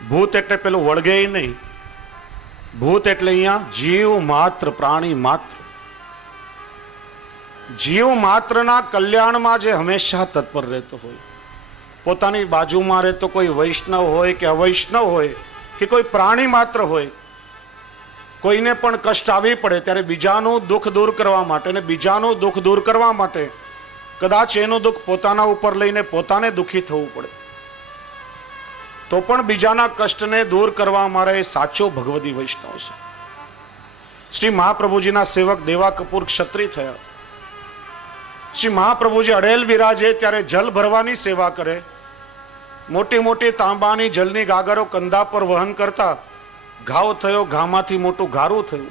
ભૂત એટલે પેલું વળગે નહીં, ભૂત એટલે અહીંયા જીવ માત્ર, પ્રાણી માત્ર, જીવ માત્રના કલ્યાણમાં જે હંમેશા તત્પર રહેતો હોય. પોતાની બાજુમાં રહેતો કોઈ વૈષ્ણવ હોય કે અવૈષ્ણવ હોય કે કોઈ પ્રાણી માત્ર હોય, કોઈને પણ કષ્ટ આવી પડે ત્યારે બીજાનું દુઃખ દૂર કરવા માટે અને બીજાનું દુઃખ દૂર કરવા માટે કદાચ એનું દુઃખ પોતાના ઉપર લઈને પોતાને દુઃખી થવું પડે તો પણ બીજાના કષ્ટને દૂર કરવા મારે સાચો ભગવદી વૈષ્ણવ છે. શ્રી મહાપ્રભુજીના સેવક દેવા કપૂર ક્ષત્રિય થયા. શ્રી મહાપ્રભુજી અડેલ બિરાજે ત્યારે જલ ભરવાની સેવા કરે. મોટી મોટી તાંબાની જલની ગાગરો કંધા પર વહન કરતા ઘાવ થયો, ઘામાંથી મોટું ગારું થયું.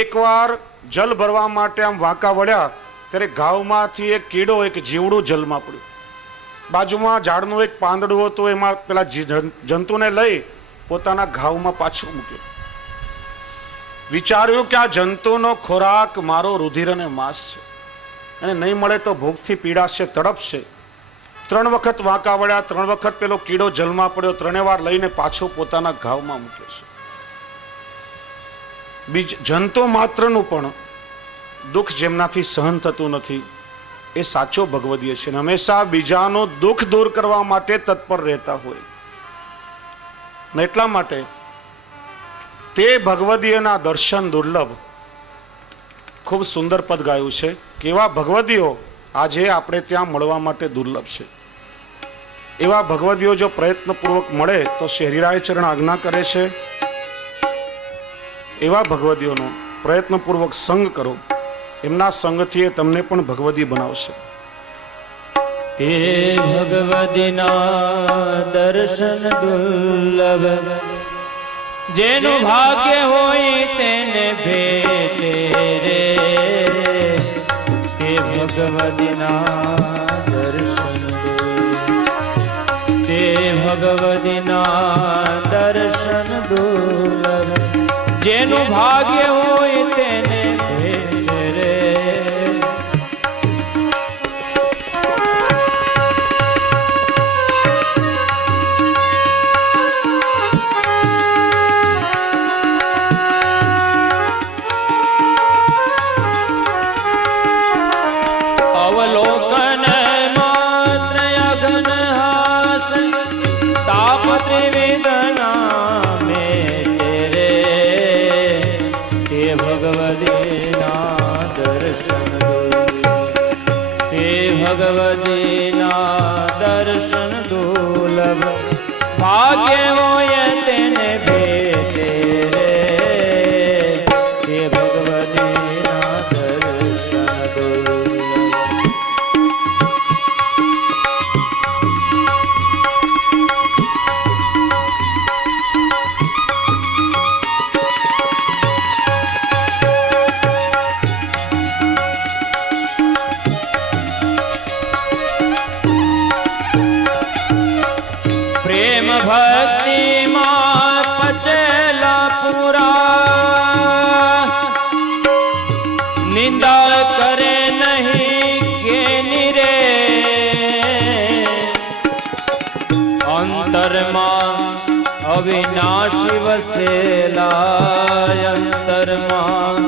એકવાર જલ ભરવા માટે આમ વાંકા વળ્યા ત્યારે ઘાવમાંથી એક કીડો, એક જીવડું જલમાં પડ્યું. બાજુમાં ઝાડનું એક પાંદડું હતું, એમાં પેલા જંતુને લઈ પોતાના ઘાવમાં પાછું મૂક્યું. વિચાર્યું કે આ જંતુનો ખોરાક મારો રુધિર અને માંસ છે, અને નહીં મળે તો ભૂખથી પીડાશે, તડપશે. 3 વખત વાંકા વળ્યા, 3 વખત પેલો કીડો જલમાં પડ્યો, 3 વાર લઈને પાછો પોતાના ઘાવમાં મૂક્યો છે. જંતુ માત્રનું પણ દુઃખ જેમનાથી સહન થતું નથી એ સાચો ભગવદીય છે, હંમેશા બીજાનું દુઃખ દૂર કરવા માટે તત્પર રહેતા હોય. ને એટલા માટે તે ભગવદીયના દર્શન દુર્લભ. ખૂબ સુંદર પદ ગાયું છે. કેવા ભગવદીઓ આજે આપણે ત્યાં મળવા માટે દુર્લભ છે. એવા ભગવદીઓ જો પ્રયત્નપૂર્વક મળે તો શહેરીરાય ચરણ આજ્ઞા કરે છે એવા ભગવદીઓનો પ્રયત્નપૂર્વક સંગ કરો. એમના સંગથી એ તમને પણ ભગવદી બનાવશે. તે ભગવદીના દર્શન દુર્લભ, જેનું ભાગ્ય હોય તેને ભેટે રે. તે ભગવદીના દર્શન, તે ભગવદીના દર્શન દુર્લભ, જેનું ભાગ્ય હોય તેને ભેટે રે. અવલોકન માત્ર અઘન હાસ, તાપ ત્રિવેદના મેટે રે. તે ભગવદીના દર્શન, તે ભગવદીના દર્શન દુર્લભ, ભાગ્ય હોય તેને ભેટે રે. તે ભગવદીના દર્શન દુર્લભ. પ્રેમ ભક્તિ માં પચેલા પૂરા, નિંદા કરે નહીં કેની રે. અંતરમાં અવિનાશી વસેલા, અંતરમાં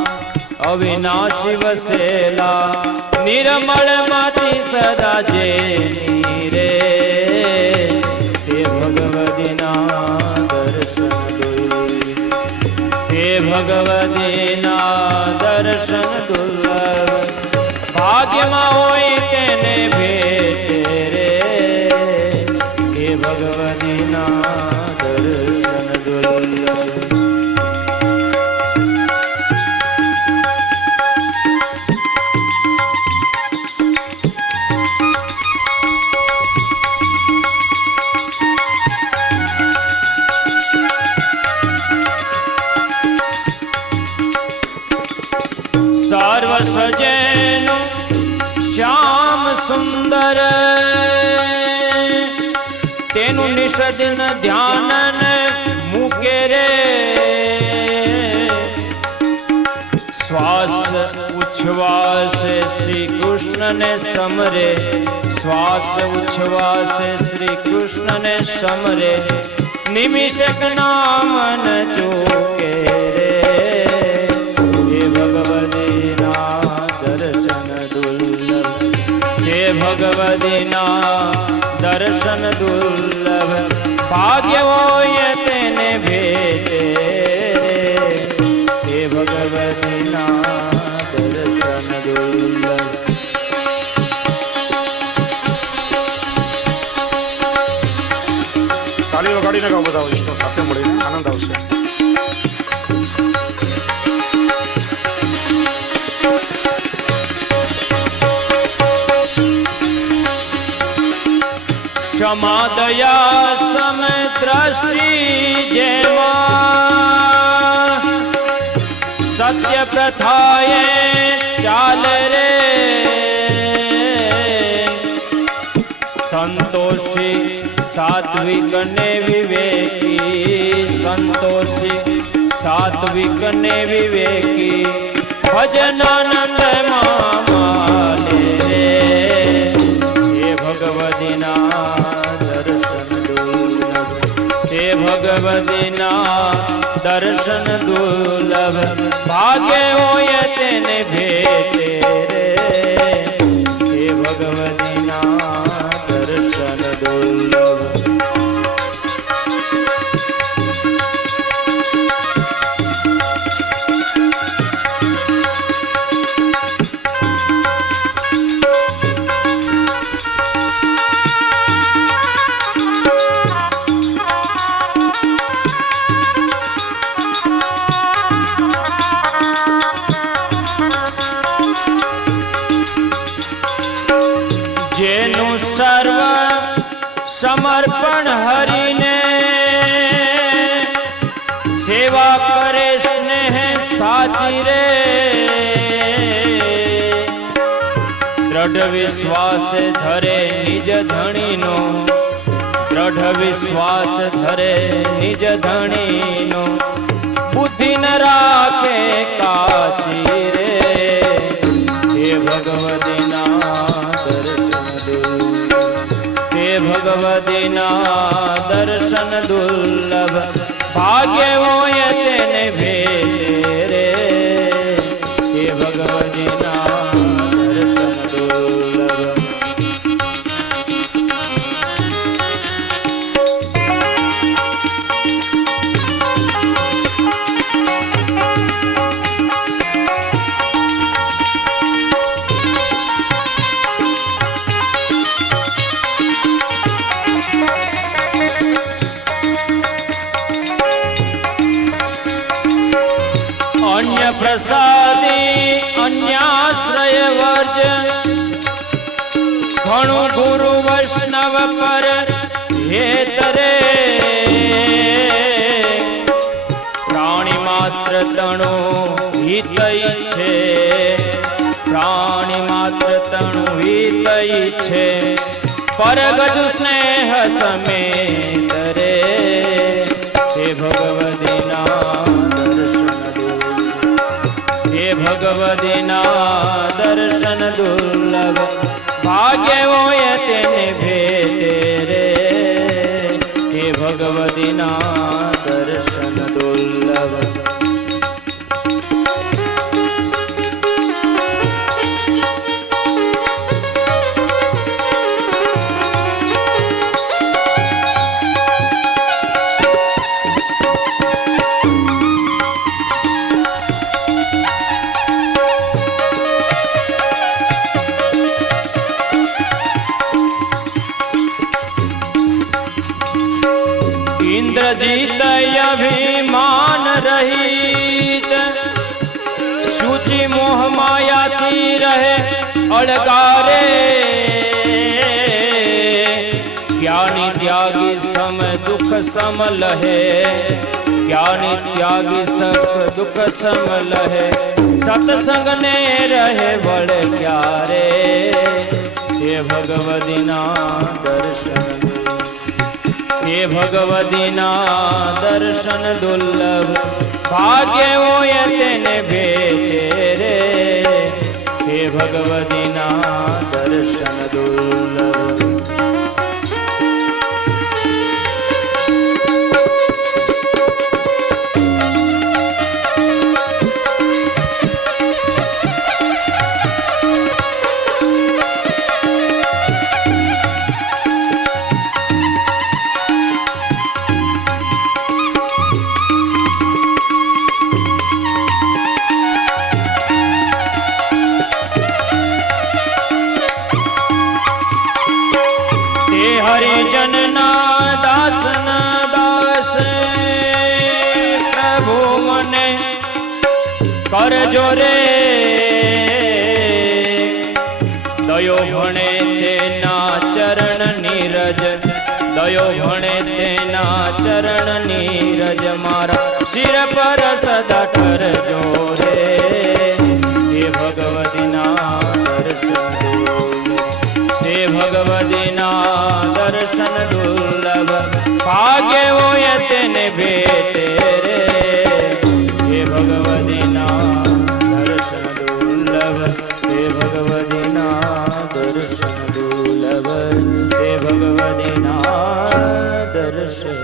અવિનાશી વસેલા, નિર્મળ માંથી સદા જેની રે. તે ભગવદીના દર્શન દુર્લભ, તે ભગવદીના દર્શન દુર્લભ, ભાગ્યમાં હોય તેને ભેટે રે. તે ભગવદીના દર્શન દુર્લભ. સર્વ સજેનો શ્યામ સુંદર, તેનું નિષદન ધ્યાન મૂકે રે. શ્વાસ ઉચ્છ્વાસે શ્રી કૃષ્ણને સમરે, શ્વાસ ઉચ્છ્વાસે શ્રી કૃષ્ણને સમરે, નિમિષક નામ ન ચૂકે રે હે ભગવદીના દર્શન દુર્લભ હે ભગવદીના દર્શન દુર્લભ ભાગ્ય હોય તેને ભેટે હે ભગવદીના દર્શન દુર્લભ તાળી વગાડીને ગાઓ બધા વૈષ્ણવ સાથે મળીને આનંદ આવશે. ક્ષમા દયા સમ દ્રષ્ટિ જેમાં સત્ય પ્રથાએ ચાલે રે સંતોષી સાત્વિક ને વિવેકી સંતોષી સાત્વિક ને વિવેકી ભજનાનંદ માલે રે હે ભગવદીના દર્શન દુર્લભ હે ભગવદીના દર્શન દુર્લભ ભાગ્ય હોય તેને ભેટે રે હે ભગવદીના દર્શન દુર્લભ જેનું સર્વ સમર્પણ હરિને સેવા કરે સ્નેહ સાચી રે દ્રઢ વિશ્વાસ ધરે નિજ ધણીનો દ્રઢ વિશ્વાસ ધરે નિજ ધણીનો બુદ્ધિ ન રાખે કાચી રે હે ભગવદીના ભગવદીના દર્શન દુર્લભ ભાગ્ય હોય તેને ભેટે રે હે ભગવદીના દર્શન દુર્લભ અન્ય પ્રસાદી અન્યાશ્રય વર્જ ઘણું ગુરુ વૈષ્ણવ પર હેત રે પ્રાણી માત્ર તણુ હિત ઈચ્છે પ્રાણી માત્ર તણુ હિત ઈચ્છે પરગજુ સ્નેહ સમેત રે હે ભગવદીના ભગવદીના દર્શન દુર્લભ ભાગ્ય હોય તેને ભેટે રે હે ભગવદીના દર્શન દુર્લભ ઇન્દ્રજીત અભિમાન રહિત શુચિ મોહ માયાથી રહે અળગારે જ્ઞાની ત્યાગી સમ દુઃખ સમ લહે જ્ઞાની ત્યાગી સખ દુઃખ સમ લહે સત્સંગ ને રહે વળ ક્યારે હે ભગવદીના દર્શન હે ભગવદીના દર્શન દુર્લભ ભાગ્ય હોય તેને ભેટે રે હે ભગવદીના દર્શન દુર્લભ કરજો રે દયો ભણે તેના ચરણ નીરજ દયો ભણે તેના ચરણ નીરજ મારા શિર પર સદા કરજો રે હે ભગવતીના દર્શન હે ભગવતીના દર્શન દુર્લભ ભાગ્ય હોય તેને ભેટે રે હે ભગવતીના દર્શન દુર્લભ હે ભગવતીના દર્શન દુર્લભ હે ભગવતીના દર્શન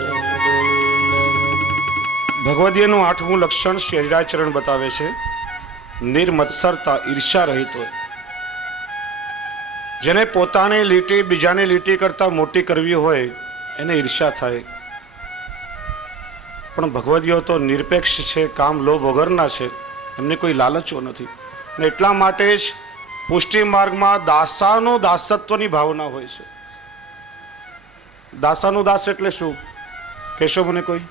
ભગવદીયનું 8મું લક્ષણ શ્રી હરિરાયચરણ બતાવે છે નિર્મત્સરતા, ઈર્ષા રહિત હોય. જેને પોતાની લીટી બીજાની લીટી કરતા મોટી કરવી હોય એને ઈર્ષા થાય. પણ ભગવદીઓ તો નિરપેક્ષ છે, કામ લોભ વગરના છે, એમને કોઈ લાલચો નથી. ને એટલા માટે જ પુષ્ટિ માર્ગમાં દાસાનું દાસત્વની ભાવના હોય છે. દાસાનું દાસ એટલે શું કહેશો મને કોઈ?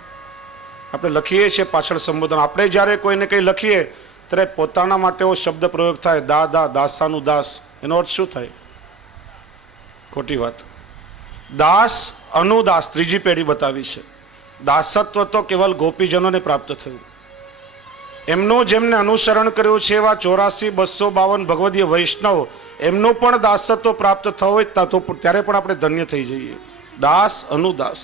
આપણે લખીએ છીએ પાછળ સંબોધન. આપણે જ્યારે કોઈને કંઈ લખીએ ત્યારે પોતાના માટે એવો શબ્દ પ્રયોગ થાય, દા દાસાનું દાસ. એનો અર્થ શું થાય? ખોટી વાત. દાસ અનુદાસ ત્રીજી પેઢી બતાવી છે. દાસત્વ તો કેવલ ગોપીજનોને પ્રાપ્ત થયું. એમનું જેમને અનુસરણ કર્યું છે એવા 84,252 ભગવદીય વૈષ્ણવ, એમનું પણ દાસત્વ પ્રાપ્ત થયું હોય ત્યારે પણ આપણે ધન્ય થઈ જઈએ. દાસ અનુદાસ.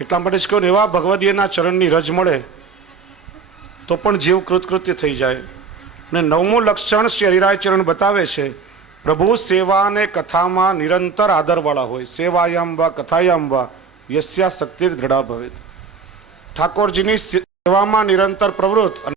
એટલા માટે જ કહ્યું એવા ભગવદીયના ચરણની રજ મળે તો પણ જીવ કૃતકૃત્ય થઈ જાય. અને 9મું લક્ષણ શ્રી હરિરાયચરણ બતાવે છે પ્રભુ સેવા અને કથામાં નિરંતર આદરવાળા હોય. સેવાયામ વા કથાયામ વા યસ્યા શક્તિર દૃઢા ભવેત. ઠાકોરજીની સેવામાં નિરંતર પ્રવૃત્ત